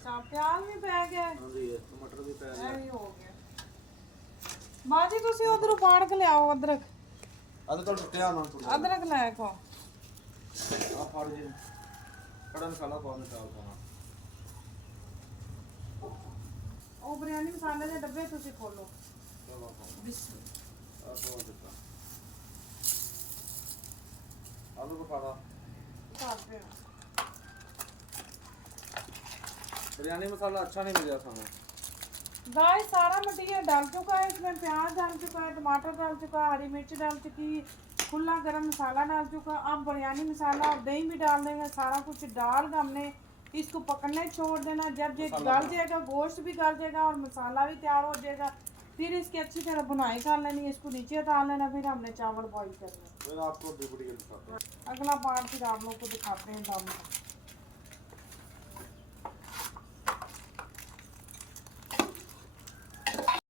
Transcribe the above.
अच्छा प्याज भी पै गया हाँ जी टमाटर भी पै गया ਇਹ ਵੀ ਹੋ ਗਿਆ ਬਾਜੀ ਤੁਸੀਂ ਉਧਰੋਂ ਪਾੜ ਕੇ ਲਿਆਓ ਅਦਰਕ अदर तो क्या ना थोड़ा ਅਦਰਕ ਲੈ ਕੇ ਆਓ। आ फाड़ जी कड़ा मसाला पाओ चावल खाना ਉਹ ਬਿਰਿਆਨੀ ਮਸਾਲੇ ਦੇ ਡੱਬੇ ਤੁਸੀਂ ਖੋਲੋ चलो खाओ ਬਿਸਮਿਲ੍ਲਾ आ थोड़ा देता आलू को फाड़ा ਕਰਦੇ ਹਾਂ बिरयानी मसाला अच्छा नहीं मिला हमें गाइस सारा मटेरियल डाल चुका है इसमें प्याज डाल चुका है टमाटर डाल चुका है हरी मिर्च डाल चुकी खुला गरम मसाला डाल चुका अब बिरयानी मसाला और दही भी डाल देंगे सारा कुछ डाल के हमने इसको पकड़ने छोड़ देना जब ये गल जाएगा गोश्त भी गल जाएगा और मसाला भी तैयार हो जाएगा फिर इसकी अच्छी तरह बुनाई कर लेनी है इसको नीचे उतार लेना फिर हमने चावल बॉईल करना फिर आपको डिब्बी के दिखाता हूं अगला पार्ट फिर आप लोग को दिखाते हैं दम का